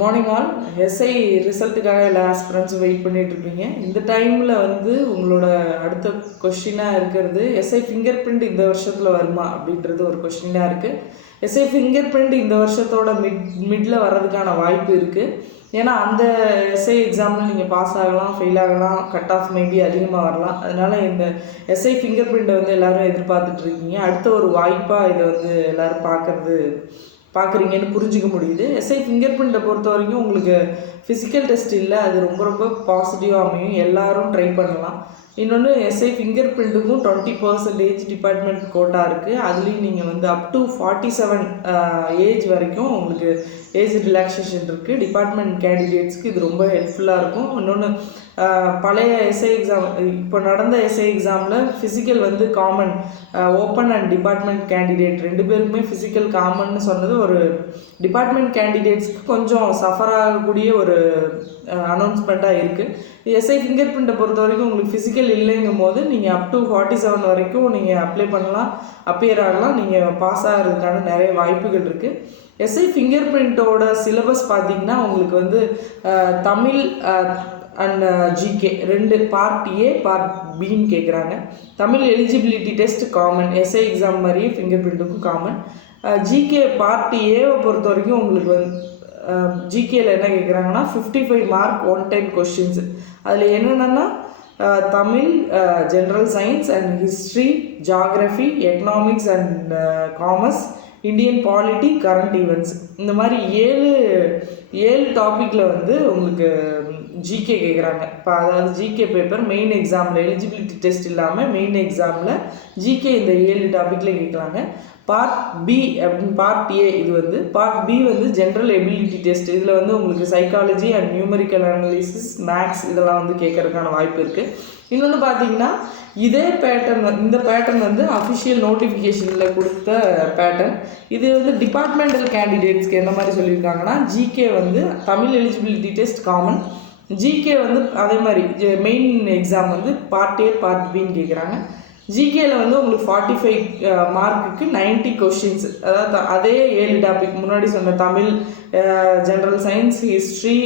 Morning all SI ரிசல்ட்டுக்காக எல்லா ஆஸ்பிரண்ட்ஸும் wait பண்ணிகிட்ருப்பீங்க. இந்த டைமில் உங்களோட அடுத்த கொஷினாக இருக்கிறது எஸ்ஐ ஃபிங்கர் பிரிண்ட் இந்த வருஷத்தில் வருமா அப்படின்றது ஒரு கொஷினாக இருக்குது. எஸ்ஐ ஃபிங்கர் பிரிண்ட் இந்த வருஷத்தோட மிடில் வர்றதுக்கான வாய்ப்பு இருக்குது. ஏன்னா அந்த எஸ்ஐ எக்ஸாமில் நீங்கள் பாஸ் ஆகலாம், ஃபெயில் ஆகலாம், கட் ஆஃப் மேபி அதிகமாக வரலாம். அதனால் இந்த எஸ்ஐ ஃபிங்கர் பிரிண்ட்டை எல்லோரும் எதிர்பார்த்துட்ருக்கீங்க. அடுத்த ஒரு வாய்ப்பாக இதை எல்லோரும் பார்க்குறீங்கன்னு புரிஞ்சிக்க முடியுது. எஸ்ஐ ஃபிங்கர் பிரிண்ட்டை பொறுத்த வரைக்கும் உங்களுக்கு ஃபிசிக்கல் டெஸ்ட் இல்லை, அது ரொம்ப ரொம்ப பாசிட்டிவாக அமையும். எல்லோரும் ட்ரை பண்ணலாம். இன்னொன்று எஸ்ஐ ஃபிங்கர் பிரிண்ட்டுக்கும் 20% டிபார்ட்மெண்ட் கோட்டா இருக்குது. அதுலேயும் நீங்கள் அப் டு 47 ஏஜ் வரைக்கும் உங்களுக்கு ஏஜ் ரிலாக்ஸேஷன் இருக்குது. டிபார்ட்மெண்ட் கேண்டிடேட்ஸ்க்கு இது ரொம்ப ஹெல்ப்ஃபுல்லாக இருக்கும். இன்னொன்று பழைய எஸ்ஐ எக்ஸாம், இப்போ நடந்த எஸ்ஐ எக்ஸாமில் physical common, open and department candidate ரெண்டு பேருக்குமே ஃபிசிக்கல் காமன்னு சொன்னது ஒரு டிபார்ட்மெண்ட் கேண்டிடேட்ஸ்க்கு கொஞ்சம் சஃபர் ஆகக்கூடிய ஒரு அனௌன்ஸ்மெண்ட்டாக இருக்குது. எஸ்ஐ ஃபிங்கர் பிரிண்ட்டை பொறுத்த வரைக்கும் உங்களுக்கு ஃபிசிக்கல் இல்லைங்கும் போது நீங்கள் அப் டு 47 வரைக்கும் நீங்கள் அப்ளை பண்ணலாம், அப்பியர் ஆகலாம், நீங்கள் பாஸ் ஆகிறதுக்கான நிறைய வாய்ப்புகள் இருக்குது. எஸ்ஐ ஃபிங்கர் பிரிண்ட்டோட சிலபஸ் பார்த்திங்கன்னா உங்களுக்கு தமிழ் அண்ட் ஜிகே ரெண்டு பார்ட் ஏ பார்ட் பின்னு கேட்குறாங்க. Tamil eligibility test common, SI exam மாதிரியே ஃபிங்கர் பிரிண்ட்டுக்கும் காமன். ஜிகே பார்ட் ஏவை பொறுத்த வரைக்கும் உங்களுக்கு ஜிகேயில் என்ன கேட்குறாங்கன்னா 55 மார்க் 110 கொஷின்ஸு. அதில் என்னென்னா Tamil, general science and history, geography, economics and commerce, Indian polity, current events, இந்த மாதிரி ஏழு டாப்பிக்கில் உங்களுக்கு ஜிகே கேட்குறாங்க. இப்போ அதாவது ஜிகே பேப்பர் மெயின் எக்ஸாமில் எலிஜிபிலிட்டி டெஸ்ட் இல்லாமல் மெயின் எக்ஸாமில் ஜிகே இந்த 7 டாப்பிக்கில் கேட்குறாங்க. பார்ட் பி அப்படின்னு பார்ட் ஏ இது part B general ability test. இதில் உங்களுக்கு psychology and numerical analysis, maths இதெல்லாம் கேட்கறதுக்கான வாய்ப்பு இருக்குது. இன்னொன்று பார்த்தீங்கன்னா இதே பேட்டர்ன், இந்த பேட்டர்ன் அஃபிஷியல் நோட்டிஃபிகேஷனில் கொடுத்த பேட்டர்ன். இது டிபார்ட்மெண்டல் கேண்டிடேட்ஸ்க்கு என்ன மாதிரி சொல்லியிருக்காங்கன்னா GK Tamil eligibility test common, GK அதே மாதிரி main exam part A part பின்னு கேட்குறாங்க. ஜிகேயில் உங்களுக்கு 45 மார்க்குக்கு 90 கொஷின்ஸ், அதாவது அதே 7 டாபிக் முன்னாடி சொன்ன Tamil, general science, history,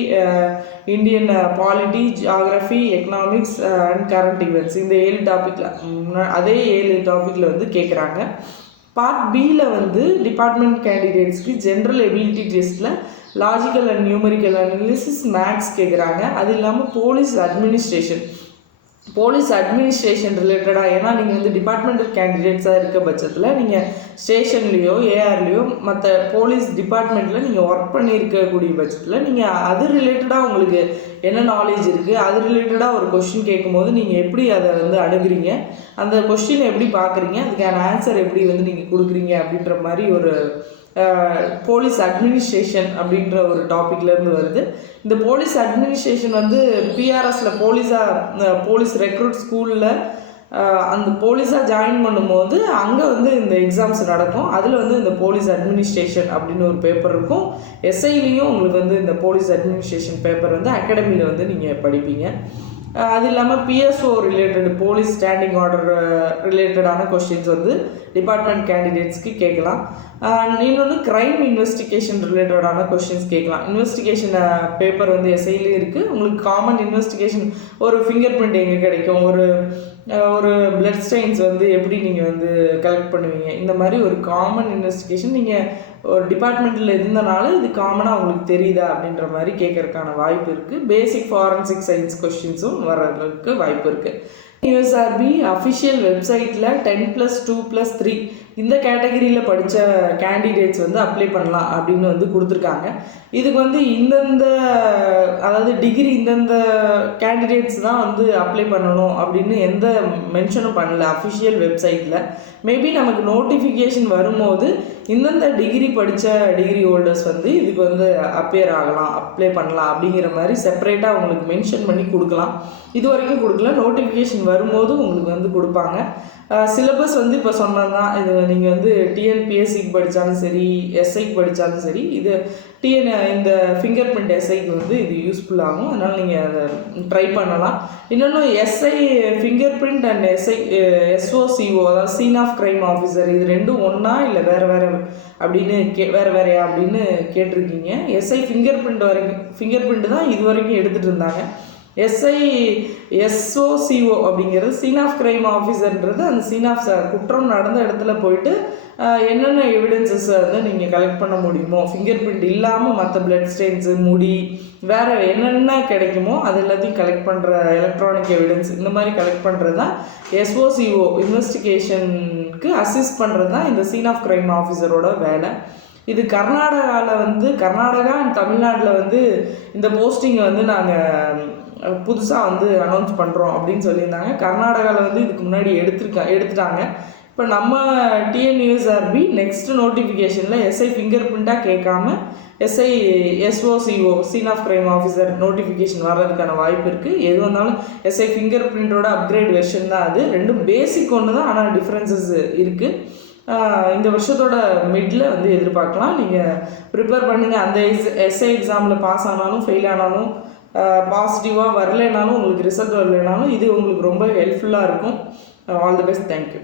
Indian polity, geography, economics and current events, இந்த 7 டாப்பிக்கில் அதே 7 டாப்பிக்கில் கேட்குறாங்க. பார்ட் பியில் டிபார்ட்மெண்ட் கேண்டிடேட்ஸ்க்கு ஜென்ரல் எபிலிட்டி டெஸ்ட்டில் logical and numerical analysis, maths கேட்குறாங்க. அது இல்லாமல் போலீஸ் அட்மினிஸ்ட்ரேஷன் ரிலேட்டடாக, ஏன்னா நீங்கள் டிபார்ட்மெண்டல் கேண்டிடேட்ஸாக இருக்க பட்சத்தில் நீங்கள் ஸ்டேஷன்லேயோ ஏஆர்லேயோ மற்ற போலீஸ் டிபார்ட்மெண்ட்டில் நீங்கள் ஒர்க் பண்ணியிருக்கக்கூடிய பட்சத்தில் நீங்கள் அது ரிலேட்டடாக உங்களுக்கு என்ன நாலேஜ் இருக்குது, அது ரிலேட்டடாக ஒரு கொஸ்டின் கேட்கும்போது நீங்கள் எப்படி அதை அணுகுறீங்க, அந்த கொஸ்டினை எப்படி பார்க்குறீங்க, அதுக்கான ஆன்சர் எப்படி நீங்கள் கொடுக்குறீங்க அப்படின்ற மாதிரி ஒரு போலீஸ் அட்மினிஸ்ட்ரேஷன் அப்படின்ற ஒரு டாப்பிக்லேருந்து வருது. இந்த போலீஸ் அட்மினிஸ்ட்ரேஷன் பிஆர்எஸில் போலீஸ் ரெக்ரூட் ஸ்கூலில் அந்த போலீஸாக ஜாயின் பண்ணும்போது அங்கே இந்த எக்ஸாம்ஸ் நடக்கும். அதில் இந்த போலீஸ் அட்மினிஸ்ட்ரேஷன் அப்படின்னு ஒரு பேப்பர் இருக்கும். எஸ்ஐலையும் உங்களுக்கு இந்த போலீஸ் அட்மினிஸ்ட்ரேஷன் பேப்பர் அகாடமியில் நீங்கள் படிப்பீங்க. அது இல்லாமல் PSO related, police standing order ரிலேட்டடான கொஸ்டின்ஸ் டிபார்ட்மெண்ட் கேண்டிடேட்ஸ்க்கு கேட்கலாம். இன்னொன்று க்ரைம் இன்வெஸ்டிகேஷன் ரிலேட்டடான கொஸ்டின்ஸ் கேட்கலாம். இன்வெஸ்டிகேஷன் பேப்பர் எஸ்ஐலையும் இருக்குது. உங்களுக்கு காமன் இன்வெஸ்டிகேஷன், ஒரு ஃபிங்கர் பிரிண்ட் எங்கே கிடைக்கும், ஒரு பிளட் ஸ்டெயின்ஸ் எப்படி நீங்கள் கலெக்ட் பண்ணுவீங்க, இந்த மாதிரி ஒரு காமன் இன்வெஸ்டிகேஷன் நீங்கள் ஒரு டிபார்ட்மெண்ட்டில் இருந்தனால இது காமனாக உங்களுக்கு தெரியுதா அப்படின்ற மாதிரி கேட்கறதுக்கான வாய்ப்பு இருக்குது. பேசிக் ஃபாரன்சிக் சயின்ஸ் கொஸ்டின்ஸும் வர்றதுக்கு வாய்ப்பு இருக்குது. யூஎஸ்ஆர்பி அஃபிஷியல் வெப்சைட்டில் 10+2+3 இந்த கேட்டகரியில் படித்த கேண்டிடேட்ஸ் அப்ளை பண்ணலாம் அப்படின்னு கொடுத்துருக்காங்க. இதுக்கு இந்தந்த, அதாவது டிகிரி இந்தந்த கேண்டிடேட்ஸ் தான் அப்ளை பண்ணணும் அப்படின்னு எந்த மென்ஷனும் பண்ணல அஃபிஷியல் வெப்சைட்டில். மேபி நமக்கு நோட்டிஃபிகேஷன் வரும்போது இந்தந்த டிகிரி படித்த டிகிரி ஹோல்டர்ஸ் இதுக்கு அப்பியர் ஆகலாம், அப்ளை பண்ணலாம் அப்படிங்கிற மாதிரி செப்பரேட்டாக உங்களுக்கு மென்ஷன் பண்ணி கொடுக்கலாம். இது வரைக்கும் கொடுக்கல, நோட்டிஃபிகேஷன் வரும்போது உங்களுக்கு கொடுப்பாங்க. சிலபஸ் வந்து இப்போ சொன்னது தான். இது நீங்கள் வந்து டிஎன்பிஎஸ்சிக்கு படித்தாலும் சரி, எஸ்ஐக்கு படித்தாலும் சரி, இது இந்த ஃபிங்கர் பிரிண்ட் எஸ்ஐக்கு வந்து இது யூஸ்ஃபுல் ஆகும். அதனால் நீங்கள் அதை ட்ரை பண்ணலாம். இன்னொன்று எஸ்ஐ ஃபிங்கர் பிரிண்ட் அண்ட் எஸ்ஓசிஓ, அதாவது சீன் ஆஃப் கிரைம் ஆஃபீஸர், இது ரெண்டும் ஒன்றா இல்லை வேறு வேறு அப்படின்னு வேறையா அப்படின்னு கேட்டிருக்கீங்க. எஸ்ஐ ஃபிங்கர் பிரிண்ட் தான் இது வரைக்கும் எடுத்துகிட்டு இருந்தாங்க. எஸ்ஓசிஓ அப்படிங்கிறது சீன் ஆஃப் கிரைம் ஆஃபீஸர்ன்றது அந்த சீன் ஆஃப் குற்றம் நடந்த இடத்துல போயிட்டு என்னென்ன எவிடன்சஸ் வந்து நீங்கள் கலெக்ட் பண்ண முடியுமோ, ஃபிங்கர் பிரிண்ட் இல்லாமல் மற்ற பிளட் ஸ்டெயின்ஸு, முடி, வேறு என்னென்ன கிடைக்குமோ அது எல்லாத்தையும் கலெக்ட் பண்ணுற எலக்ட்ரானிக் எவிடன்ஸ் இந்த மாதிரி கலெக்ட் பண்ணுறது தான் எஸ்ஓசிஓ, இன்வெஸ்டிகேஷனுக்கு அசிஸ்ட் பண்ணுறது தான் இந்த சீன் ஆஃப் கிரைம் ஆஃபீஸரோட வேலை. இது கர்நாடகா அண்ட் தமிழ்நாட்டில் வந்து இந்த போஸ்டிங்கை வந்து நாங்கள் புதுசாக வந்து அனௌன்ஸ் பண்ணுறோம் அப்படின்னு சொல்லியிருந்தாங்க. கர்நாடகாவில் வந்து இதுக்கு முன்னாடி எடுத்துட்டாங்க. இப்போ நம்ம டிஎன்யூஎஸ்ஆர்பி நெக்ஸ்ட் நோட்டிஃபிகேஷனில் எஸ்ஐ ஃபிங்கர் பிரிண்ட்டாக கேட்காம SOCO scene of crime officer notification வர்றதுக்கான வாய்ப்பு இருக்குது. எது வந்தாலும் எஸ்ஐ ஃபிங்கர் பிரிண்டோட அப்கிரேட் வெர்ஷன் தான் அது. ரெண்டும் பேசிக் ஒன்று தான், ஆனால் டிஃப்ரென்சஸ் இருக்குது. இந்த வருஷத்தோட மிடில் வந்து எதிர்பார்க்கலாம். நீங்கள் ப்ரிப்பேர் பண்ணுங்கள். அந்த எஸ்ஐ எக்ஸாமில் பாஸ் ஆனாலும் ஃபெயில் ஆனாலும் பாசிட்டிவாக வரலைனாலும் உங்களுக்கு ரிசல்ட் வரலைனாலும் இது உங்களுக்கு ரொம்ப ஹெல்ப்ஃபுல்லாக இருக்கும். All the best. தேங்க்யூ.